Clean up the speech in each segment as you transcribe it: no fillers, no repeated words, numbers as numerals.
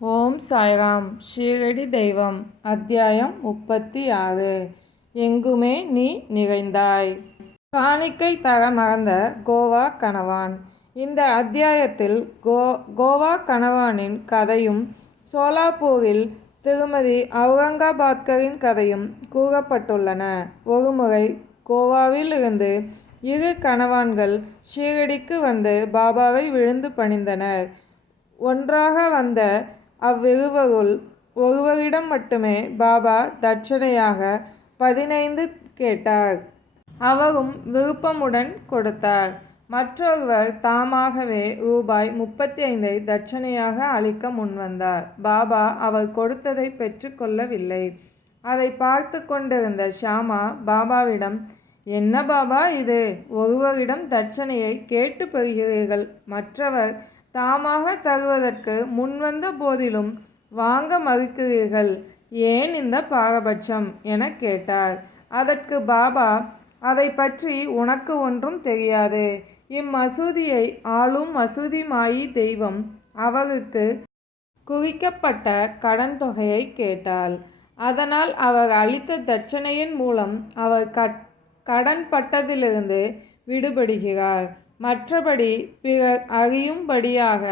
ஓம் சாய்ராம். ஷீரடி தெய்வம். அத்தியாயம் 36. எங்குமே நீ நிறைந்தாய். காணிக்கை தர மறந்த கோவா கணவான். இந்த அத்தியாயத்தில் கோவா கணவானின் கதையும் சோலாப்பூரில் திருமதி அவுரங்காபாத்கரின் கதையும் கூறப்பட்டுள்ளன. ஒருமுறை கோவாவில் இருந்து இரு கணவான்கள் ஷீரடிக்கு வந்து பாபாவை விழுந்து பணிந்தனர். ஒன்றாக வந்த அவ்விருவருள் ஒருவரிடம் மட்டுமே பாபா தட்சணையாக 15 கேட்டார். அவரும் விருப்பமுடன் கொடுத்தார். மற்றொருவர் தாமாகவே ரூபாய் 35 தட்சணையாக அளிக்க முன்வந்தார். பாபா அவர் கொடுத்ததை பெற்று கொள்ளவில்லை. அதை பார்த்து கொண்டிருந்த ஷாமா பாபாவிடம், என்ன பாபா இது? ஒருவரிடம் தட்சணையை கேட்டு பெறுகிறீர்கள், மற்றவர் தாமாக தருவதற்கு முன்வந்த போதிலும் வாங்க மறுக்கிறீர்கள், ஏன் இந்த பாரபட்சம் என கேட்டார். அதற்கு பாபா, அதை பற்றி உனக்கு ஒன்றும் தெரியாது. இம்மசூதியை ஆளும் மசூதி மாயி தெய்வம் அவருக்கு குறிக்கப்பட்ட கடன் தொகையை கேட்டாள். அதனால் அவர் அளித்த தட்சணையின் மூலம் அவர் கடன் பட்டதிலிருந்து விடுபடுகிறார். மற்றபடி பிறர் அறியும்படியாக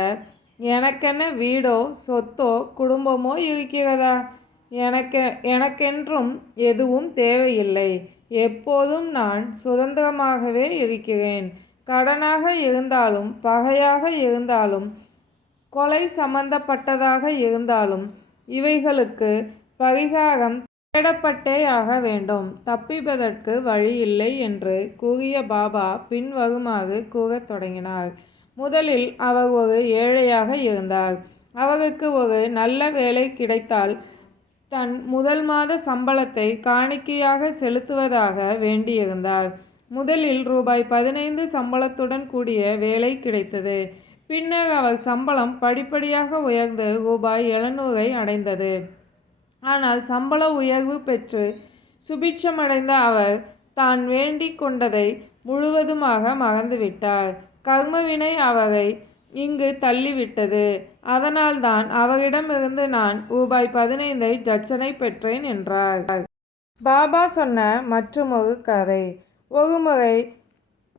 எனக்கென்ன வீடோ சொத்தோ குடும்பமோ இருக்கிறதா? எனக்கென்றும் எதுவும் தேவையில்லை. எப்போதும் நான் சுதந்திரமாகவே இருக்கிறேன். கடனாக இருந்தாலும் பகையாக இருந்தாலும் கொலை சம்பந்தப்பட்டதாக இருந்தாலும் இவைகளுக்கு பரிகாரம் தேடப்பட்டே ஆக வேண்டும். தப்பிப்பதற்கு வழியில்லை என்று கூறிய பாபா பின்வருமாறு கூறத் தொடங்கினார். முதலில் அவர் ஒரு ஏழையாக இருந்தார். அவருக்கு ஒரு நல்ல வேலை கிடைத்தால் தன் முதல் மாத சம்பளத்தை காணிக்கையாக செலுத்துவதாக வேண்டியிருந்தார். முதலில் ரூபாய் 15 சம்பளத்துடன் கூடிய வேலை கிடைத்தது. பின்னர் அவர் சம்பளம் படிப்படியாக உயர்ந்து ரூபாய் 700 அடைந்தது. ஆனால் சம்பள உயர்வு பெற்று சுபிட்சமடைந்த அவர் தான் வேண்டிக் கொண்டதை முழுவதுமாக மறந்துவிட்டார். கர்மவினை அவரை இங்கு தள்ளிவிட்டது. அதனால்தான் அவரிடமிருந்து நான் ரூபாய் 15 தட்சணை பெற்றேன் என்றார். பாபா சொன்ன மற்றுமொரு கதை. ஒருமுறை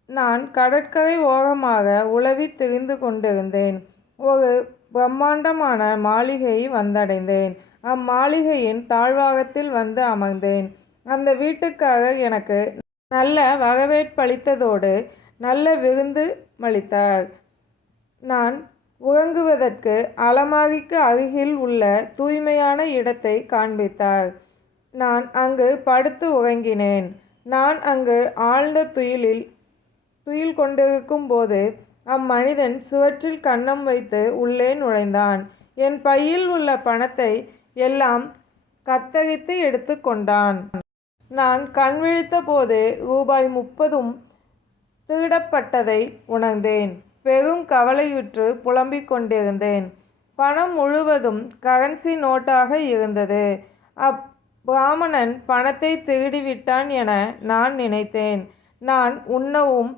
நான் கடற்கரை ஓரமாக உலவி திரிந்து கொண்டிருந்தேன். ஒரு பிரம்மாண்டமான மாளிகையை வந்தடைந்தேன். அம்மாளிகையின் தாழ்வாகத்தில் வந்து அமர்ந்தேன். அந்த வீட்டுக்காரர் எனக்கு நல்ல வரவேற்பளித்ததோடு நல்ல விருந்து மளித்தார். நான் உறங்குவதற்கு அலமாரிக்கு அருகில் உள்ள தூய்மையான இடத்தை காண்பித்தார். நான் அங்கு படுத்து உறங்கினேன். நான் அங்கு ஆழ்ந்த துயில் கொண்டிருக்கும் போது அம்மனிதன் சுவற்றில் கன்னம் வைத்து உள்ளே நுழைந்தான். என் பையில் உள்ள பணத்தை எல்லாம் கத்தரித்து எடுத்து கொண்டான். நான் கண் விழித்த போது ரூபாய் 30 திருடப்பட்டதை உணர்ந்தேன். பெரும் கவலையுற்று புலம்பிக் கொண்டிருந்தேன். பணம் முழுவதும் கரன்சி நோட்டாக இருந்தது. பிராமணன் பணத்தை திருடிவிட்டான் என நான் நினைத்தேன். நான் உண்ணவும்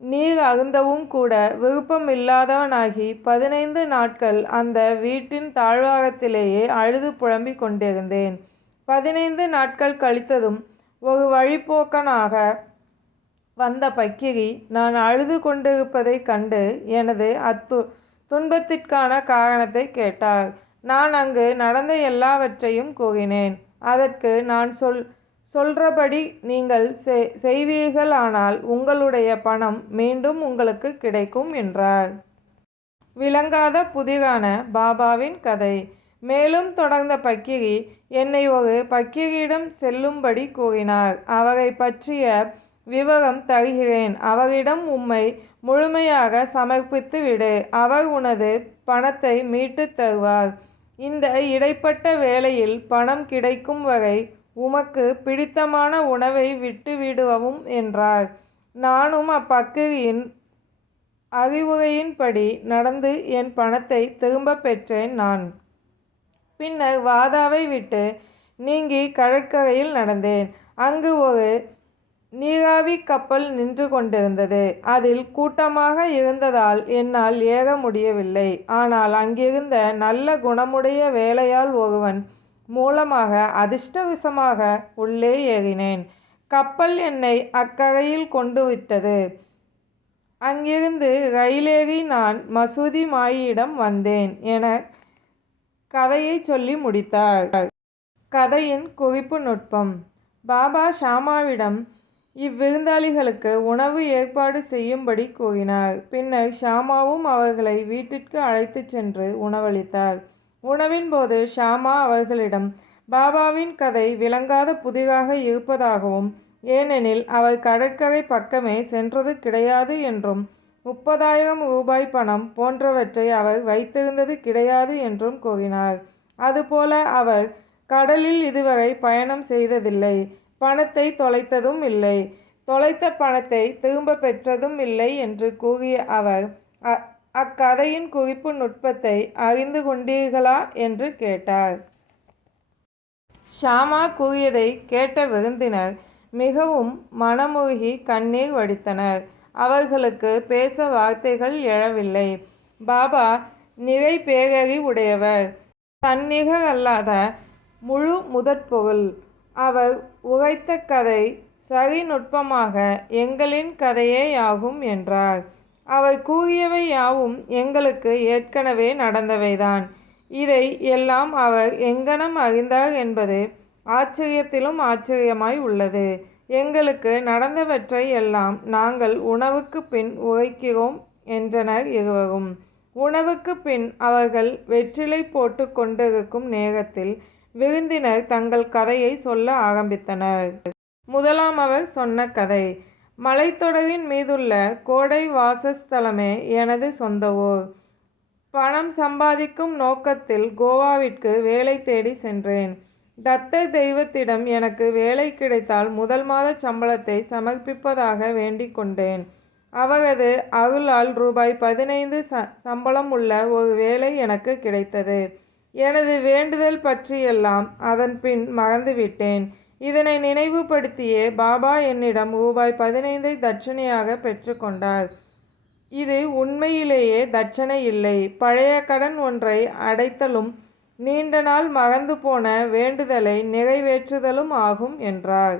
நீர் அருந்தவும் கூட விருப்பமில்லாதவனாகி 15 நாட்கள் அந்த வீட்டின் தாழ்வாரத்திலேயே அழுது புலம்பிக் கொண்டிருந்தேன். 15 நாட்கள் கழித்ததும் ஒரு வழிப்போக்கனாக வந்த பக்கிரி நான் அழுது கொண்டிருப்பதைக் கண்டு எனது துன்பத்திற்கான காரணத்தை கேட்டார். நான் அங்கு நடந்த எல்லாவற்றையும் கூறினேன். அதற்கு நான் சொல்றபடி நீங்கள் செய்வீர்களானால் உங்களுடைய பணம் மீண்டும் உங்களுக்கு கிடைக்கும் என்றார். விளங்காத புதிரான பாபாவின் கதை. மேலும் தொடர்ந்த பக்கிரி என்னை ஒரு பக்கிரியிடம் செல்லும்படி கூறினார். அவரை பற்றிய விவரம் தருகிறேன். அவரிடம் உம்மை முழுமையாக சமர்ப்பித்து விடு. அவர் உனது பணத்தை மீட்டு தருவார். இந்த இடைப்பட்ட வேளையில் பணம் கிடைக்கும் வரை உமக்கு பிடித்தமான உணவை விட்டு விடுவும் என்றார். நானும் அப்பக்கிரியின் அறிவுரையின்படி நடந்து என் பணத்தை திரும்ப பெற்றேன். நான் பின்னர் வாதாவை விட்டு நீங்கி கடற்கரையில் நடந்தேன். அங்கு ஒரு நீராவி கப்பல் நின்று கொண்டிருந்தது. அதில் கூட்டமாக இருந்ததால் என்னால் ஏற முடியவில்லை. ஆனால் அங்கிருந்த நல்ல குணமுடைய வேலையாள் ஒருவன் மூலமாக அதிர்ஷ்டவசமாக உள்ளே ஏறினேன். கப்பல் என்னை அக்கரையில் கொண்டு விட்டது. அங்கிருந்து ரயிலேறி நான் மசூதி மாயியிடம் வந்தேன் என கதையை சொல்லி முடித்தார். கதையின் குறிப்பு நுட்பம். பாபா ஷாமாவிடம் இவ்விருந்தாளிகளுக்கு உணவு ஏற்பாடு செய்யும்படி கூறினார். பின்னர் ஷாமாவும் அவர்களை வீட்டிற்கு அழைத்துச் சென்று உணவளித்தார். உணவின் போது ஷாமா அவர்களிடம் பாபாவின் கதை விளங்காத புதிராக இருப்பதாகவும், ஏனெனில் அவர் கடற்கரை பக்கமே சென்றது கிடையாது என்றும், 30,000 ரூபாய் பணம் போன்றவற்றை அவர் வைத்திருந்தது கிடையாது என்றும் கூறினார். அதுபோல அவர் கடலில் இதுவரை பயணம் செய்ததில்லை, பணத்தை தொலைத்ததும் இல்லை, தொலைத்த பணத்தை திரும்ப பெற்றதும் இல்லை என்று கூறிய அவர் அக்கதையின் குறிப்பு நுட்பத்தை அறிந்து கொண்டீர்களா என்று கேட்டார். ஷாமா கூறியதை கேட்ட விருந்தினர் மிகவும் மனமுருகி கண்ணீர் வடித்தனர். அவர்களுக்கு பேச வார்த்தைகள் எழவில்லை. பாபா நிறை பேரறிவுடையவர், தன்னிகர் அல்லாத முழு முதற்பொருள். அவர் உரைத்த கதை சரி நுட்பமாக எங்களின் கதையேயாகும் என்றார். அவர் கூறியவை யாவும் எங்களுக்கு ஏற்கனவே நடந்தவைதான். இதை எல்லாம் அவர் எங்கனம் அறிந்தார் என்பது ஆச்சரியத்திலும் ஆச்சரியமாய் உள்ளது. எங்களுக்கு நடந்தவற்றை எல்லாம் நாங்கள் உணவுக்கு பின் உரைக்கிறோம் என்றனர் இருவரும். உணவுக்கு பின் அவர்கள் வெற்றிலை போட்டு கொண்டிருக்கும் நேரத்தில் விருந்தினர் தங்கள் கதையை சொல்ல ஆரம்பித்தனர். முதலாம் அவர் சொன்ன கதை. மலைத்தொடரின் மீதுள்ள கோடை வாசஸ்தலமே எனது சொந்த ஊர். பணம் சம்பாதிக்கும் நோக்கத்தில் கோவாவிற்கு வேலை தேடி சென்றேன். தத்தர் தெய்வத்திடம் எனக்கு வேலை கிடைத்தால் முதல் மாத சம்பளத்தை சமர்ப்பிப்பதாக வேண்டிக் கொண்டேன். அவரது அருளால் ரூபாய் 15 சம்பளம் உள்ள ஒரு வேலை எனக்கு கிடைத்தது. எனது வேண்டுதல் பற்றியெல்லாம் அதன் பின் மறந்துவிட்டேன். இதனை நினைவுபடுத்தியே பாபா என்னிடம் ரூபாய் 15 தட்சணையாக பெற்றுக்கொண்டார். இது உண்மையிலேயே தட்சணை இல்லை, பழைய கடன் ஒன்றை அடைத்தலும் நீண்ட நாள் மறந்து போன வேண்டுதலை நிறைவேற்றுதலும் ஆகும் என்றார்.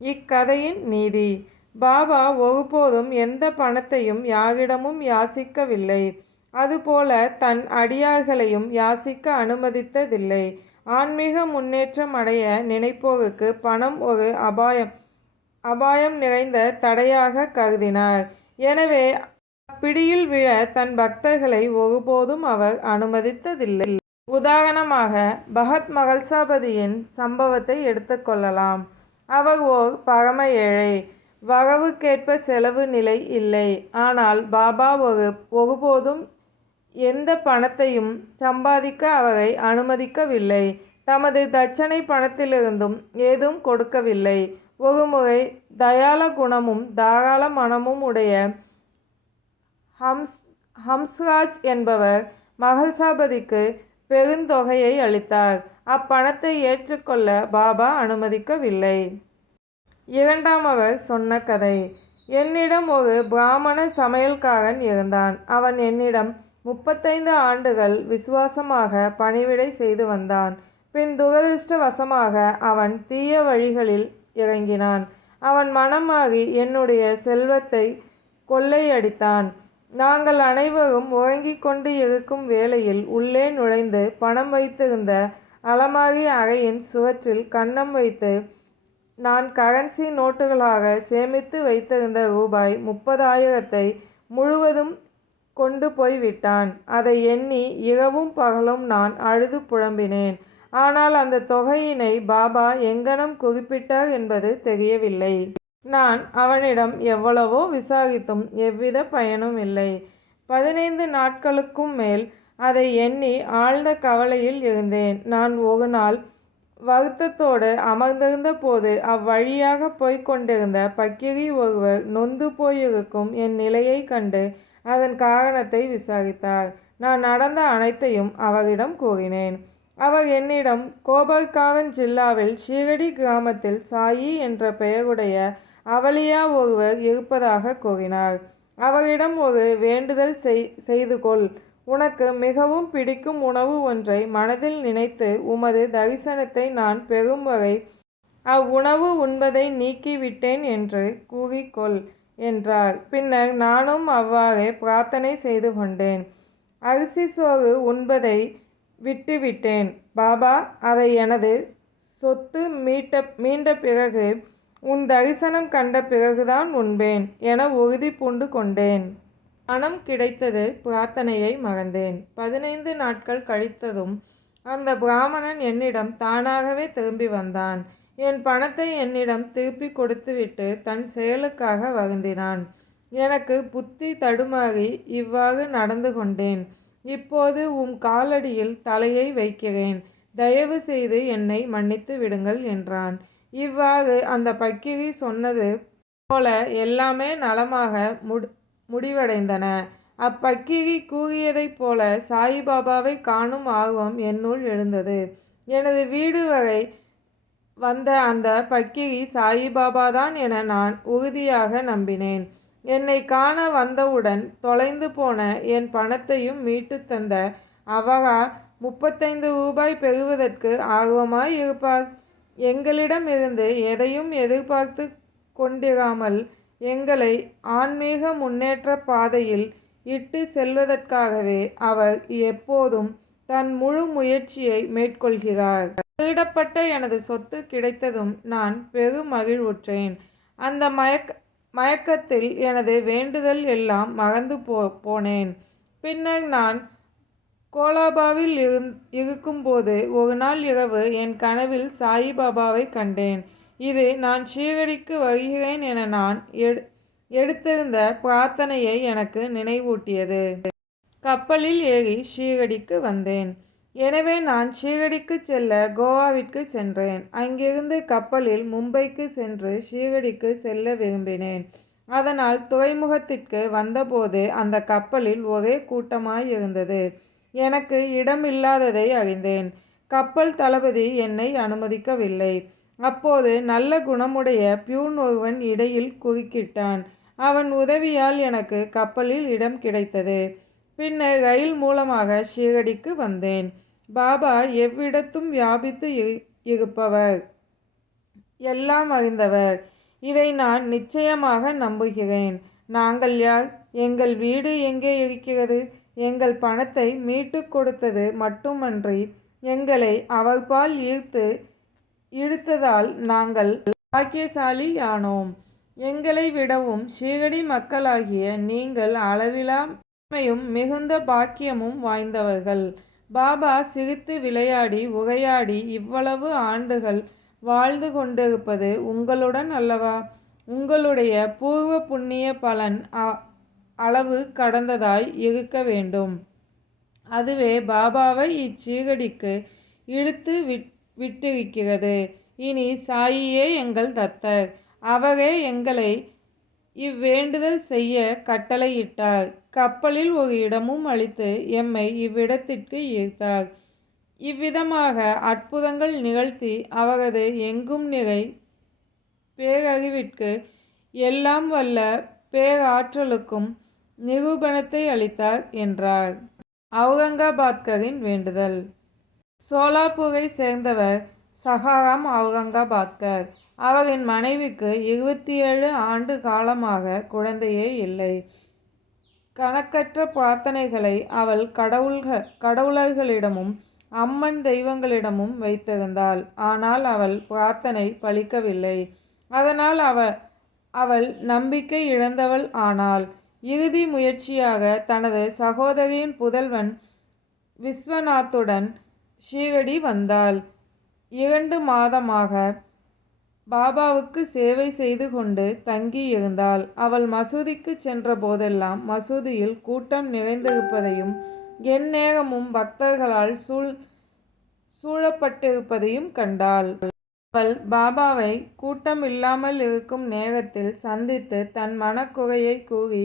இக்கதையின் நீதி. பாபா ஒருபோதும் எந்த பணத்தையும் யாரிடமும் யாசிக்கவில்லை. அதுபோல தன் அடியார்களையும் யாசிக்க அனுமதித்ததில்லை. ஆன்மீக முன்னேற்றம் அடைய நினைப்போருக்கு பணம் ஒரு அபாயம் நிறைந்த தடையாக கருதினார். எனவே பிடியில் விழ தன் பக்தர்களை ஒருபோதும் அவர் அனுமதித்ததில்லை. உதாரணமாக பகத் மகள்சாபதியின் சம்பவத்தை எடுத்துக்கொள்ளலாம். அவர் ஓர் பரம ஏழை. வரவுக்கேற்ப செலவு நிலை இல்லை. ஆனால் பாபா ஒருபோதும் எந்த பணத்தையும் சம்பாதிக்க அவரை அனுமதிக்கவில்லை. தமது தட்சணை பணத்திலிருந்தும் ஏதும் கொடுக்கவில்லை. ஒருமுறை தயால குணமும் தாராள மனமும் உடைய ஹம்ஸ்ராஜ் என்பவர் மகள்சாபதிக்கு பெருந்தொகையை அளித்தார். அப்பணத்தை ஏற்றுக்கொள்ள பாபா அனுமதிக்கவில்லை. இரண்டாம் அவர் சொன்ன கதை. என்னிடம் ஒரு பிராமண சமையல்காரன் இருந்தான். அவன் என்னிடம் 35 ஆண்டுகள் விசுவாசமாக பணிவிடை செய்து வந்தான். பின் துரதிருஷ்டவசமாக அவன் தீய வழிகளில் இறங்கினான். அவன் மனம் மாறி என்னுடைய செல்வத்தை கொள்ளையடித்தான். நாங்கள் அனைவரும் உறங்கிக் கொண்டு இருக்கும் வேளையில் உள்ளே நுழைந்து பணம் வைத்திருந்த அலமாரி அறையின் சுவற்றில் கன்னம் வைத்து நான் கரன்சி நோட்டுகளாக சேமித்து வைத்திருந்த ரூபாய் 30,000 முழுவதும் கொண்டு போய்விட்டான். அதை எண்ணி இரவும் பகலும் நான் அழுது புலம்பினேன். ஆனால் அந்த தொகையினை பாபா எங்கனம் குறிப்பிட்டார் என்பது தெரியவில்லை. நான் அவனிடம் எவ்வளவோ விசாரித்தும் எவ்வித பயனும் இல்லை. 15 நாட்களுக்கும் மேல் அதை எண்ணி ஆழ்ந்த கவலையில் இருந்தேன். நான் ஒரு நாள் வருத்தத்தோடு அமர்ந்திருந்த போது அவ்வழியாக போய்க் கொண்டிருந்த பக்கிரி ஒருவர் நொந்து போயிருக்கும் என் நிலையை கண்டு அதன் காரணத்தை விசாரித்தார். நான் நடந்த அனைத்தையும் அவரிடம் கூறினேன். அவர் என்னிடம் கோபர்காவன் ஜில்லாவில் ஷீரடி கிராமத்தில் சாயி என்ற பெயருடைய அவலியா ஒருவர் இருப்பதாக கூறினார். அவரிடம் ஒரு வேண்டுதல் செய்து கொள். உனக்கு மிகவும் பிடிக்கும் உணவு ஒன்றை மனதில் நினைத்து உமது தரிசனத்தை நான் பெறும் வரை அவ்வுணவு உண்பதை நீக்கிவிட்டேன் என்று கூறிக்கொள் என்றார். பின்னர் நானும் அவ்வாறே பிரார்த்தனை செய்து கொண்டேன். அரிசி சோறு உண்பதை விட்டுவிட்டேன் பாபா. அதை எனது சொத்து மீண்ட பிறகு உன் தரிசனம் கண்ட பிறகுதான் உண்பேன் என உறுதி பூண்டு கொண்டேன். பணம் கிடைத்தது. பிரார்த்தனையை மறந்தேன். 15 நாட்கள் கழித்ததும் அந்த பிராமணன் என்னிடம் தானாகவே திரும்பி வந்தான். என் பணத்தை என்னிடம் திருப்பி கொடுத்துவிட்டு தன் செயலுக்காக வருந்தினான். எனக்கு புத்தி தடுமாறி இவ்வாறு நடந்து கொண்டேன். இப்போது உம் காலடியில் தலையை வைக்கிறேன். தயவு செய்து என்னை மன்னித்து விடுங்கள் என்றான். இவ்வாறு அந்த பக்கிரி சொன்னது போல எல்லாமே நலமாக முடிவடைந்தன. அப்பக்கிரி கூறியதைப் போல சாயிபாபாவை காணும் ஆர்வம் என்னுள் எழுந்தது. எனது வீடு வரை வந்த அந்த பக்கிரி சாயிபாபாதான் என நான் உறுதியாக நம்பினேன். என்னை காண வந்தவுடன் தொலைந்து போன என் பணத்தையும் மீட்டு தந்த அவரா 35 ரூபாய் பெறுவதற்கு ஆர்வமாய் இருப்பார். எங்களிடம் இருந்து எதையும் எதிர்பார்த்து கொண்டிராமல் எங்களை ஆன்மீக முன்னேற்ற பாதையில் இட்டு செல்வதற்காகவே அவர் எப்போதும் தன் முழு முயற்சியை மேற்கொள்கிறார். திருடப்பட்ட எனது சொத்து கிடைத்ததும் நான் பெரும் மகிழ்வுற்றேன். அந்த மயக்கத்தில் எனது வேண்டுதல் எல்லாம் மறந்து போனேன். பின்னர் நான் கோலாபாவில் இருக்கும்போது ஒரு நாள் இரவு என் கனவில் சாயிபாபாவை கண்டேன். இது நான் ஷீரடிக்கு வருகிறேன் என நான் எடுத்திருந்த பிரார்த்தனையை எனக்கு நினைவூட்டியது. கப்பலில் ஏறி ஷீரடிக்கு வந்தேன். எனவே நான் ஷீரடிக்கு செல்ல கோவாவிற்கு சென்றேன். அங்கிருந்து கப்பலில் மும்பைக்கு சென்று ஷீரடிக்கு செல்ல விரும்பினேன். அதனால் துறைமுகத்திற்கு வந்தபோது அந்த கப்பலில் ஒரே கூட்டமாய் இருந்தது. எனக்கு இடமில்லாததை அறிந்தேன். கப்பல் தளபதி என்னை அனுமதிக்கவில்லை. அப்போது நல்ல குணமுடைய பியூன் ஒருவன் இடையில் குறுக்கிட்டான். அவன் உதவியால் எனக்கு கப்பலில் இடம் கிடைத்தது. பின்னர் ரயில் மூலமாக ஷீரடிக்கு வந்தேன். பாபா எவ்விடத்தும் வியாபித்து இருப்பவர், எல்லாம் அறிந்தவர். இதை நான் நிச்சயமாக நம்புகிறேன். நாங்கள் யார்? எங்கள் வீடு எங்கே இருக்கிறது? எங்கள் பணத்தை மீட்டு கொடுத்தது மட்டுமன்றி எங்களை அவர்பால் இழுத்ததால் நாங்கள் பாக்கியசாலியானோம். எங்களை விடவும் ஷீரடி மக்களாகிய நீங்கள் அளவிலாமையும் மிகுந்த பாக்கியமும் வாய்ந்தவர்கள். பாபா சிரித்து விளையாடி உரையாடி இவ்வளவு ஆண்டுகள் வாழ்ந்து கொண்டிருப்பது உங்களுடன் அல்லவா? உங்களுடைய பூர்வ புண்ணிய பலன் அளவு கடந்ததாய் இருக்க வேண்டும். அதுவே பாபாவை இச்சீரடிக்கு இழுத்து விட்டிருக்கிறது. இனி சாயியே எங்கள் தத்தர். அவரே எங்களை இவ்வேண்டுதல் செய்ய கட்டளையிட்டார். கப்பலில் ஒரு இடமும் அளித்து எம்மை இவ்விடத்திற்கு ஈர்த்தார். இவ்விதமாக அற்புதங்கள் நிகழ்த்தி அவரது எங்கும் நிறை பேரறிவிற்கு எல்லாம் வல்ல பேராற்றலுக்கும் நிரூபணத்தை அளித்தார் என்றார். அவுரங்காபாத்கரின் வேண்டுதல். சோலாப்பூரை சேர்ந்தவர் சகாராம் அவுரங்காபாத்கர். அவரின் மனைவிக்கு 27 ஆண்டு காலமாக குழந்தையே இல்லை. கணக்கற்ற பிரார்த்தனைகளை அவள் கடவுளர்களிடமும் அம்மன் தெய்வங்களிடமும் வைத்திருந்தாள். ஆனால் அவள் பிரார்த்தனை பலிக்கவில்லை. அதனால் அவள் நம்பிக்கை இழந்தவள் ஆனாள். இறுதி முயற்சியாக தனது சகோதரியின் புதல்வன் விஸ்வநாத்துடன் ஷீரடி வந்தாள். 2 மாதமாக பாபாவுக்கு சேவை செய்து கொண்டு தங்கி இருந்தாள். அவள் மசூதிக்கு சென்ற போதெல்லாம் மசூதியில் கூட்டம் நிறைந்திருப்பதையும் எந்நேரமும் பக்தர்களால் சூழப்பட்டிருப்பதையும் கண்டாள். அவள் பாபாவை கூட்டம் இல்லாமல் இருக்கும் நேரத்தில் சந்தித்து தன் மனக்குறையை கூறி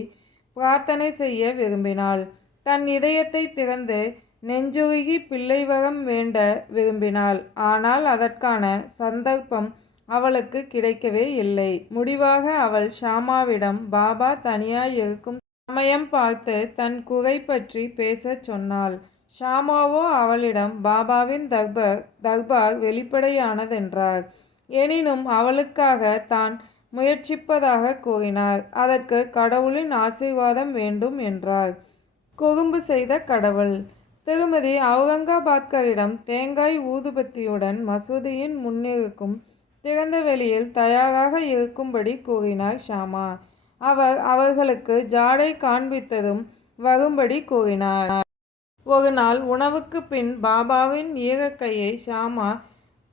பிரார்த்தனை செய்ய விரும்பினாள். தன் இதயத்தை திறந்து நெஞ்சுருகி பிள்ளைவரம் வேண்ட விரும்பினாள். ஆனால் அதற்கான சந்தர்ப்பம் அவளுக்கு கிடைக்கவே இல்லை. முடிவாக அவள் ஷாமாவிடம் பாபா தனியாய் இருக்கும் சமயம் பார்த்து தன் குறை பற்றி பேசச் சொன்னாள். ஷாமாவோ அவளிடம் பாபாவின் தர்பார் வெளிப்படையானதென்றார். எனினும் அவளுக்காக தான் முயற்சிப்பதாக கூறினார். அதற்கு கடவுளின் ஆசீர்வாதம் வேண்டும் என்றார். குறும்பு செய்த கடவுள். திருமதி அவுரங்காபாத்கரிடம் தேங்காய் ஊதுபத்தியுடன் மசூதியின் முன்னிருக்கும் திறந்த வெளியில் தயாராக இருக்கும்படி கூறினார் ஷாமா. அவர் அவர்களுக்கு ஜாடை காண்பித்ததும் வரும்படி கூறினார். ஒரு நாள் உணவுக்கு பின் பாபாவின் ஈரக்கையை ஷாமா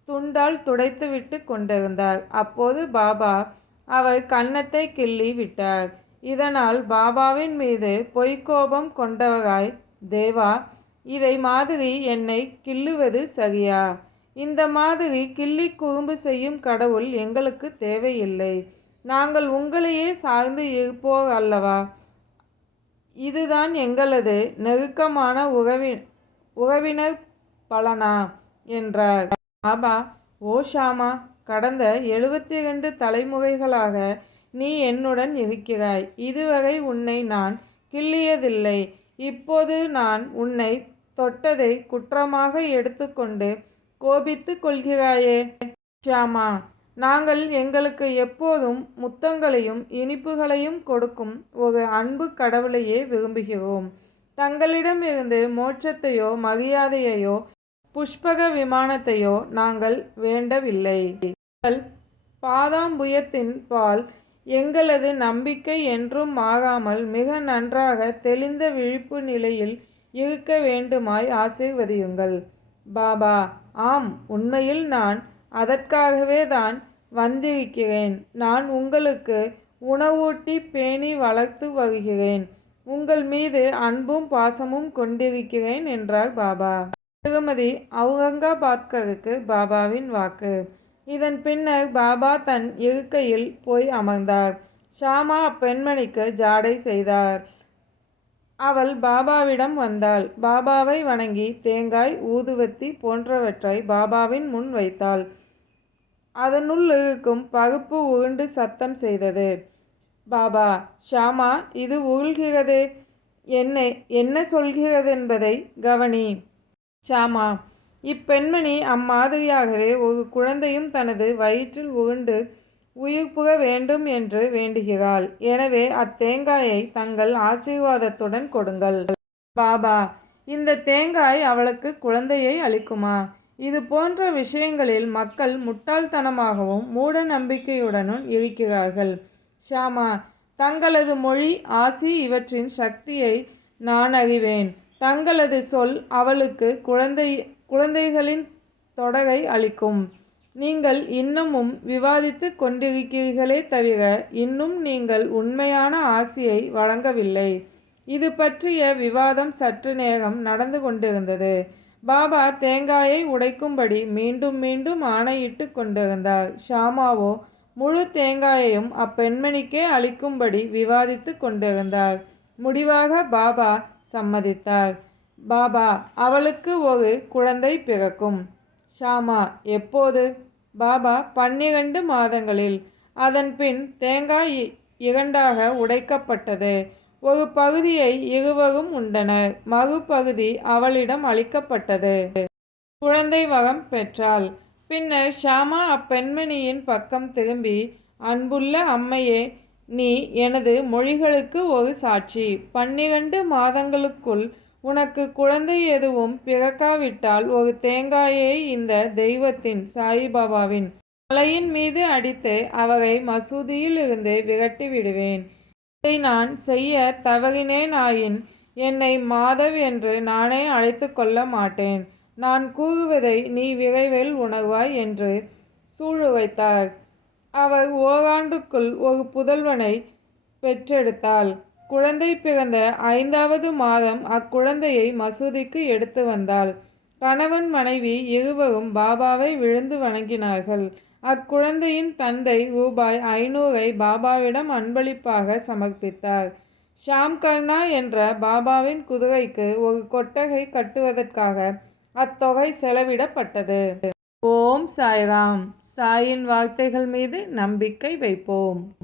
துண்டால் துடைத்துவிட்டு கொண்டிருந்தார். அப்போது பாபா அவர் கன்னத்தை கிள்ளி விட்டார். இதனால் பாபாவின் மீது பொய்க்கோபம் கொண்டவராய், தேவா, இதை மாதிரி என்னை கிள்ளுவது சரியா? இந்த மாதிரி கிள்ளி குறும்பு செய்யும் கடவுள் எங்களுக்கு தேவையில்லை. நாங்கள் உங்களையே சார்ந்து இருப்போர் அல்லவா? இதுதான் எங்களது நெருக்கமான உறவினர் பலனா என்றார். பாபா, ஓ ஷாமா, கடந்த 72 தலைமுறைகளாக நீ என்னுடன் இருக்கிறாய். இதுவரை உன்னை நான் கிள்ளியதில்லை. இப்போது நான் உன்னை தொட்டதை குற்றமாக எடுத்துக்கொண்டு கோபித்து கொள்கிறாயே? ஷாமா, நாங்கள் எங்களுக்கு எப்போதும் முத்தங்களையும் இனிப்புகளையும் கொடுக்கும் ஒரு அன்பு கடவுளையே விரும்புகிறோம். தங்களிடமிருந்து மோட்சத்தையோ மரியாதையையோ புஷ்பக விமானத்தையோ நாங்கள் வேண்டவில்லை. உங்கள் பாதாம்புயத்தின் பால் எங்களது நம்பிக்கை என்றும் மாறாமல் மிக நன்றாக தெளிந்த விழிப்பு நிலையில் இருக்க வேண்டுமாய் ஆசீர்வதியுங்கள். பாபா, ஆம், உண்மையில் நான் அதற்காகவே தான் வந்திருக்கிறேன். நான் உங்களுக்கு உணவூட்டி பேணி வளர்த்து வருகிறேன். உங்கள் மீது அன்பும் பாசமும் கொண்டிருக்கிறேன் என்றார் பாபா. திருமதி அவுரங்காபாத்கருக்கு பாபாவின் வாக்கு. இதன் பின்னர் பாபா தன் இருக்கையில் போய் அமர்ந்தார். ஷாமா அப்பெண்மணிக்கு ஜாடை செய்தார். அவள் பாபாவிடம் வந்தாள். பாபாவை வணங்கி தேங்காய், ஊதுவத்தி போன்றவற்றை பாபாவின் முன் வைத்தாள். அதனுள் இருக்கும் பருப்பு உருண்டு சத்தம் செய்தது. பாபா, ஷாமா, இது உருள்கிறதே, என்ன சொல்கிறதென்பதை கவனி. ஷாமா, இப்பெண்மணி அம்மாதிரியாகவே ஒரு குழந்தையும் தனது வயிற்றில் உருண்டு உயிர் புக வேண்டும் என்று வேண்டுகிறாள். எனவே அத்தேங்காயை தங்கள் ஆசீர்வாதத்துடன் கொடுங்கள். பாபா, இந்த தேங்காய் அவளுக்கு குழந்தையை அளிக்குமா? இது போன்ற விஷயங்களில் மக்கள் முட்டாள்தனமாகவும் மூட நம்பிக்கையுடனும் இருக்கிறார்கள். ஷாமா, தங்களது மொழி, ஆசி இவற்றின் சக்தியை நான் அறிவேன். தங்களது சொல் அவளுக்கு குழந்தைகளின் தொடரை அளிக்கும். நீங்கள் இன்னமும் விவாதித்து கொண்டிருக்கிறீர்களே தவிர இன்னும் நீங்கள் உண்மையான ஆசியை வழங்கவில்லை. இது பற்றிய விவாதம் சற்று நேரம் நடந்து கொண்டிருந்தது. பாபா தேங்காயை உடைக்கும்படி மீண்டும் மீண்டும் ஆணையிட்டு கொண்டிருந்தார். ஷாமாவோ முழு தேங்காயையும் அப்பெண்மணிக்கே அளிக்கும்படி விவாதித்து கொண்டிருந்தார். முடிவாக பாபா சம்மதித்தார். பாபா, அவளுக்கு ஒரு குழந்தை பிறக்கும். ஷாமா, எப்போது? பாபா, 12 மாதங்களில். அதன் பின் தேங்காய் 2ஆக உடைக்கப்பட்டது. ஒரு பகுதியை இருவரும் உண்டனர். மறுபகுதி அவளிடம் அளிக்கப்பட்டது. குழந்தை வரம் பெற்றாள். பின்னர் ஷாமா அப்பெண்மணியின் பக்கம் திரும்பி, அன்புள்ள அம்மையே, நீ எனது மொழிகளுக்கு ஒரு சாட்சி. 12 மாதங்களுக்குள் உனக்கு குழந்தை எதுவும் பிறக்காவிட்டால் ஒரு தேங்காயை இந்த தெய்வத்தின் சாயிபாபாவின் தலையின் மீது அடித்து அவரை மசூதியில் இருந்து விரட்டி விடுவேன். இதை நான் செய்ய தவறினேனாயின் என்னை மாதவ் என்று நானே அழைத்து கொள்ள மாட்டேன். நான் கூறுவதை நீ விரைவில் உணர்வாய் என்று சூளுரைத்தார். அவர் ஓராண்டுக்குள் ஒரு புதல்வனை பெற்றெடுத்தாள். குழந்தை பிறந்த 5வது மாதம் அக்குழந்தையை மசூதிக்கு எடுத்து வந்தாள். கணவன் மனைவி இருவரும் பாபாவை விழுந்து வணங்கினார்கள். அக்குழந்தையின் தந்தை ரூபாய் 500 பாபாவிடம் அன்பளிப்பாக சமர்ப்பித்தார். ஷாம்கர்னா என்ற பாபாவின் குதிரைக்கு ஒரு கொட்டகை கட்டுவதற்காக அத்தொகை செலவிடப்பட்டது. ஓம் சாய்ராம். சாயின் வார்த்தைகள் மீது நம்பிக்கை வைப்போம்.